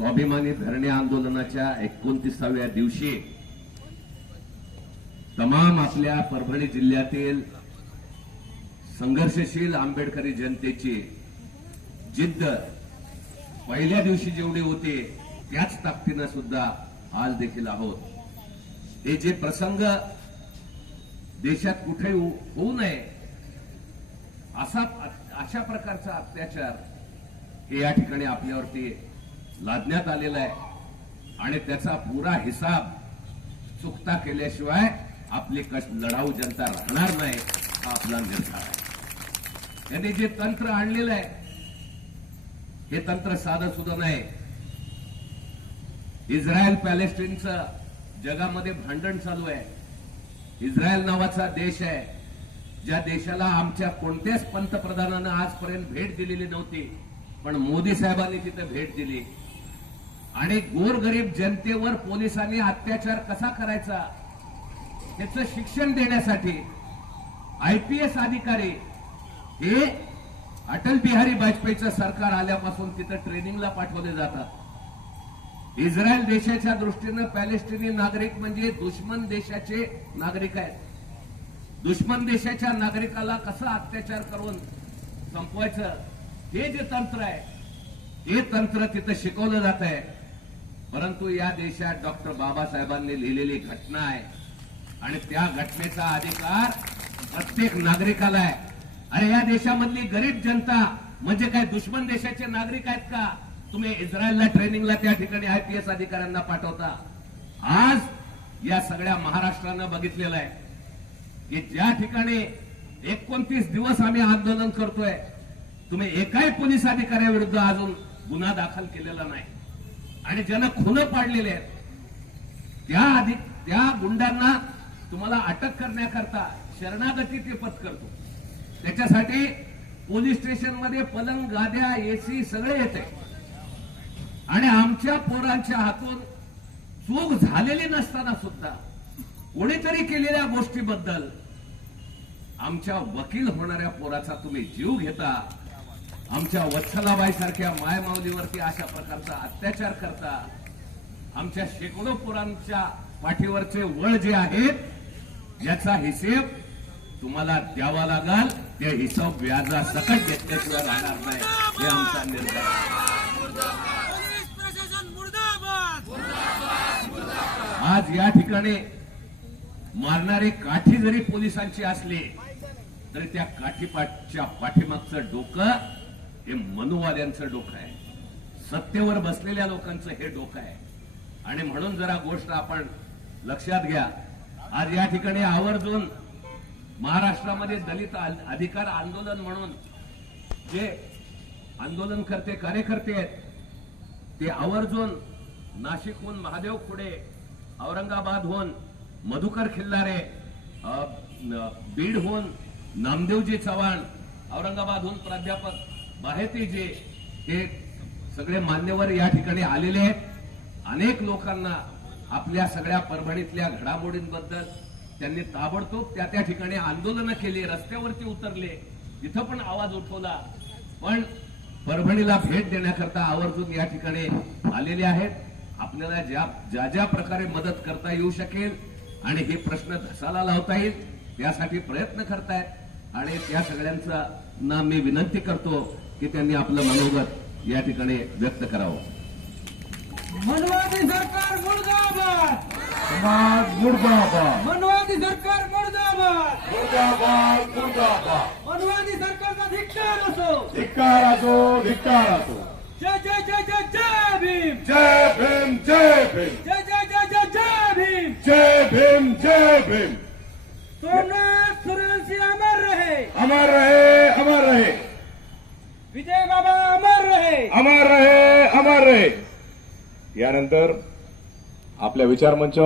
स्वाभिमानी धरणे आंदोलनाच्या 29व्या दिवशी तमाम आपल्या परभणी जिल्ह्यातील संघर्षशील आंबेडकरी जनतेची जिद्द पहिल्या दिवशी जेवढी होती त्याच ताकदीनं सुद्धा आज देखील आहोत। हे जे प्रसंग देशात कुठे होऊ नये अशा प्रकारचा अत्याचार हे या ठिकाणी आपल्यावरती लादण्यात आलेला आहे आणि त्याचा पुरा हिसाब चुकता केल्याशिवाय आपली लढाऊ जनता राहणार नाही हा आपला निर्धार आहे। त्यांनी जे तंत्र आणलेलं आहे हे तंत्र साधं सुद्धा नाही। इस्रायल पॅलेस्टाईनचं जगामध्ये भांडण चालू आहे। इस्रायल नावाचा देश आहे ज्या देशाला आमच्या कोणत्याच पंतप्रधानानं आजपर्यंत भेट दिलेली नव्हती, पण मोदी साहेबांनी तिथे भेट दिली आणि गोरगरीब जनतेवर पोलिसांनी अत्याचार कसा करायचा त्याचं शिक्षण देण्यासाठी आयपीएस अधिकारी हे अटल बिहारी वाजपेयीचं सरकार आल्यापासून तिथं ट्रेनिंगला पाठवले जातात। इस्रायल देशाच्या दृष्टीनं पॅलेस्टिनी नागरिक म्हणजे दुश्मन देशाचे नागरिक आहेत। दुश्मन देशाच्या नागरिकाला कसं अत्याचार करून संपवायचं हे जे तंत्र आहे हे तंत्र तिथं शिकवलं जात आहे। परंतु या देशात डॉक्टर बाबासाहेबांनी लिहिलेली घटना आहे आणि त्या घटनेचा अधिकार प्रत्येक नागरिकाला आहे। अरे या देशामधली गरीब जनता म्हणजे काय दुश्मन देशाचे नागरिक आहेत का? तुम्ही इस्रायलला ट्रेनिंगला त्या ठिकाणी आयपीएस अधिकाऱ्यांना पाठवता। आज या सगळ्या महाराष्ट्रानं बघितलेलं आहे की ज्या ठिकाणी 29 दिवस आम्ही आंदोलन करतोय तुम्ही एकाही पोलीस अधिकाऱ्याविरुद्ध अजून गुन्हा दाखल केलेला नाही आणि ज्यांना खुनं पाडलेले आहेत त्या गुंडांना तुम्हाला अटक करण्याकरता शरणागती ते पत्करतो। त्याच्यासाठी पोलीस स्टेशनमध्ये पलंग गाद्या एसी सगळे येते आणि आमच्या पोरांच्या हातून चूक झालेली नसताना सुद्धा कोणीतरी केलेल्या गोष्टीबद्दल आमच्या वकील होणाऱ्या पोराचा तुम्ही जीव घेता। आमच्या वत्सलाबाई सारख्या मायमाऊलीवरती अशा प्रकारचा अत्याचार करता। आमच्या शेकडो पोरांच्या पाठीवरचे वळ जे आहेत याचा हिशेब तुम्हाला द्यावा लागल। ते हिशोब व्याजा सकट घेतल्याशिवाय राहणार नाही हे आमचा निर्धार आहे। आज या ठिकाणी मारणारी काठी जरी पोलिसांची असली तरी त्या काठीपाठच्या पाठीमागचं डोकं हे मनुवाद्यांचं डोकं आहे। सत्तेवर बसलेल्या लोकांचं हे डोकं आहे आणि म्हणून जरा गोष्ट आपण लक्षात घ्या। आज या ठिकाणी आवर्जून महाराष्ट्रामध्ये दलित अधिकार आंदोलन म्हणून जे आंदोलनकर्ते कार्यकर्ते आहेत ते आवर्जून नाशिकहून महादेव खुडे, औरंगाबादहून मधुकर खिल्लारे, बीडहून नामदेवजी चव्हाण, औरंगाबादहून प्राध्यापक बाहेतीजी हे सगळे मान्यवर या ठिकाणी आलेले आहेत। अनेक लोकांना आपल्या सगळ्या परभणीतल्या घडामोडींबद्दल त्यांनी ताबडतोब त्या ठिकाणी आंदोलनं केली, रस्त्यावरती उतरले, तिथं पण आवाज उठवला, पण परभणीला भेट देण्याकरता आवर्जून या ठिकाणी आलेले आहेत। आपल्याला ज्या प्रकारे मदत करता येऊ शकेल आणि हे प्रश्न धसाला लावता येईल त्यासाठी प्रयत्न करतायत आणि त्या सगळ्यांचा ना मी विनंती करतो की त्यांनी आपलं मनोगत या ठिकाणी व्यक्त करावं। मनवादी सरकार मुर्दाबाद, मुर्दाबाद, मनवादी सरकार मुर्दाबाद, मुर्दाबाद, मुर्दाबाद। मनवादी सरकारचा धिक्कार असो, धिक्कार असो, धिक्कार असो। जय जय जय जय जय भीम, जय भीम, जय भीम, जय जय जय जय जय भीम, जय भीम, जय भीम। सोमनाथ सुरेश सिंह अमर रहे, अमर रहे, अमर रहे। विजय बाबा अमर रहे, अमर रहे, अमर रहे। यानंतर आपल्या विचार मंच